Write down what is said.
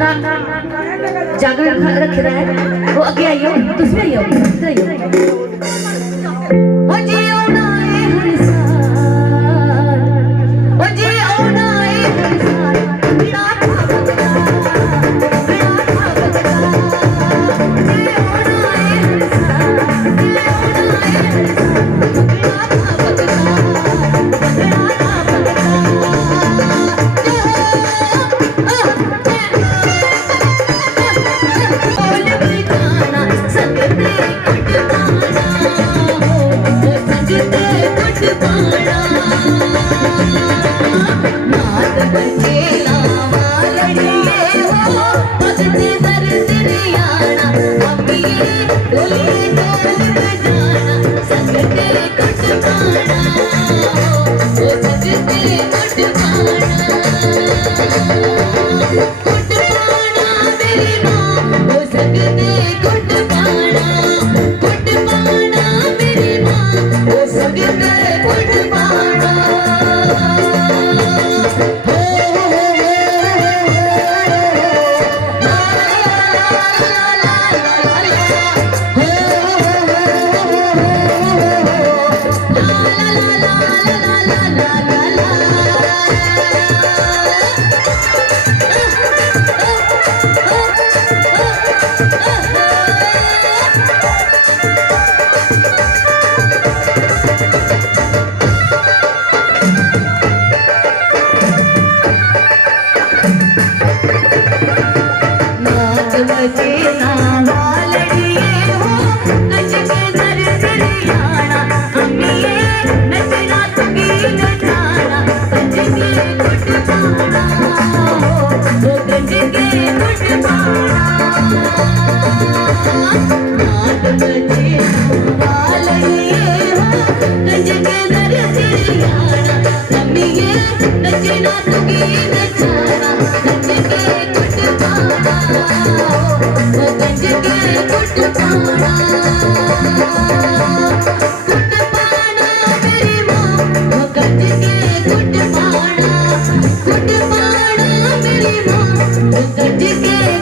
मां का जागरण रखे है वो अगे आइयो तुम भी आइयो इधर आइयो ओ जी ओना ए हरिसार ओ जी ओना ए हरिसार बिना भागता बिना भागता जी ओना ए हरिसार जी ओना ए हरिसार बिना भागता बिना Good